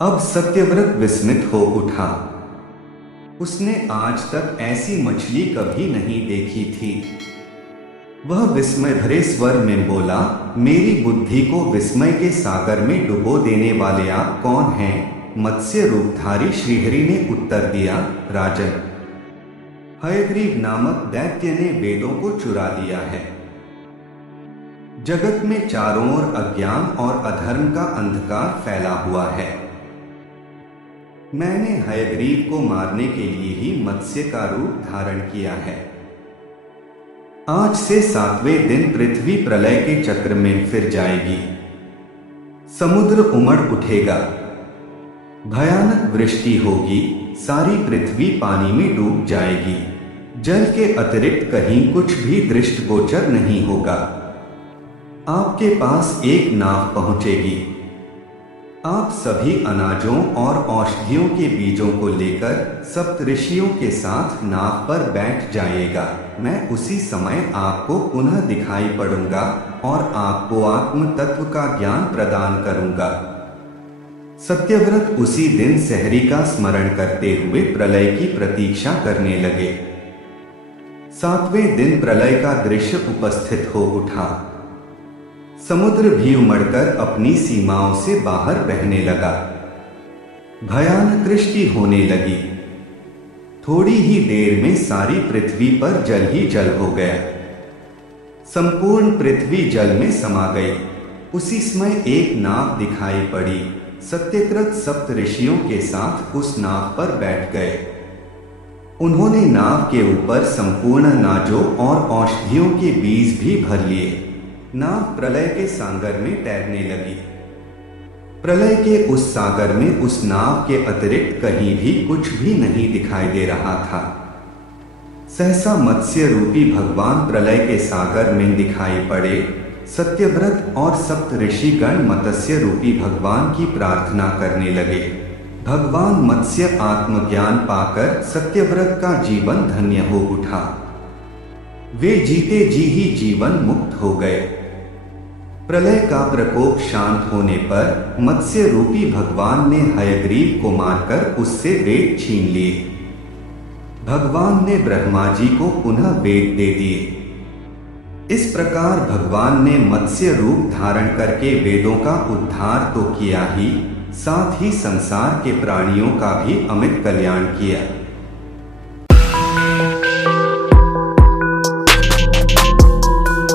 अब सत्यव्रत विस्मित हो उठा। उसने आज तक ऐसी मछली कभी नहीं देखी थी। वह विस्मय भरे स्वर में बोला, मेरी बुद्धि को विस्मय के सागर में डुबो देने वाले आप कौन हैं? मत्स्य रूपधारी श्रीहरि ने उत्तर दिया, राजन, हयग्रीव नामक दैत्य ने वेदों को चुरा लिया है। जगत में चारों ओर अज्ञान और अधर्म का अंधकार फैला हुआ है। मैंने हयग्रीव को मारने के लिए ही मत्स्य का रूप धारण किया है। आज से 7वें दिन पृथ्वी प्रलय के चक्र में फिर जाएगी। समुद्र उमड़ उठेगा, भयानक वृष्टि होगी, सारी पृथ्वी पानी में डूब जाएगी। जल के अतिरिक्त कहीं कुछ भी दृष्टिगोचर नहीं होगा। आपके पास एक नाव पहुंचेगी। आप सभी अनाजों और औषधियों के बीजों को लेकर सप्तऋषियों के साथ नाव पर बैठ जाइएगा। मैं उसी समय आपको पुनः दिखाई पड़ूंगा और आपको आत्म तत्व का ज्ञान प्रदान करूंगा। सत्यव्रत उसी दिन सहरी का स्मरण करते हुए प्रलय की प्रतीक्षा करने लगे। 7वें दिन प्रलय का दृश्य उपस्थित हो उठा। समुद्र भी उमड़कर अपनी सीमाओं से बाहर बहने लगा। भयानक वृष्टि होने लगी। थोड़ी ही देर में सारी पृथ्वी पर जल ही जल हो गया। संपूर्ण पृथ्वी जल में समा गई। उसी समय एक नाव दिखाई पड़ी। सत्यव्रत सप्तऋषियों के साथ उस नाव पर बैठ गए। उन्होंने नाव के ऊपर संपूर्ण अनाजों और औषधियों के बीज भी भर लिए। नाव प्रलय के सागर में तैरने लगी। प्रलय के उस सागर में उस नाव के अतिरिक्त कहीं भी कुछ भी नहीं दिखाई दे रहा था। सहसा मत्स्य रूपी भगवान प्रलय के सागर में दिखाई पड़े। सत्यव्रत और सप्तऋषिगण मत्स्य रूपी भगवान की प्रार्थना करने लगे। भगवान मत्स्य आत्मज्ञान पाकर सत्यव्रत का जीवन धन्य हो उठा। वे जीते जी ही जीवन मुक्त हो गए। प्रलय का प्रकोप शांत होने पर मत्स्य रूपी भगवान ने हयग्रीव को मारकर उससे वेद छीन लिए। भगवान ने ब्रह्मा जी को पुनः वेद दे दिए। इस प्रकार भगवान ने मत्स्य रूप धारण करके वेदों का उद्धार तो किया ही, साथ ही संसार के प्राणियों का भी अमित कल्याण किया।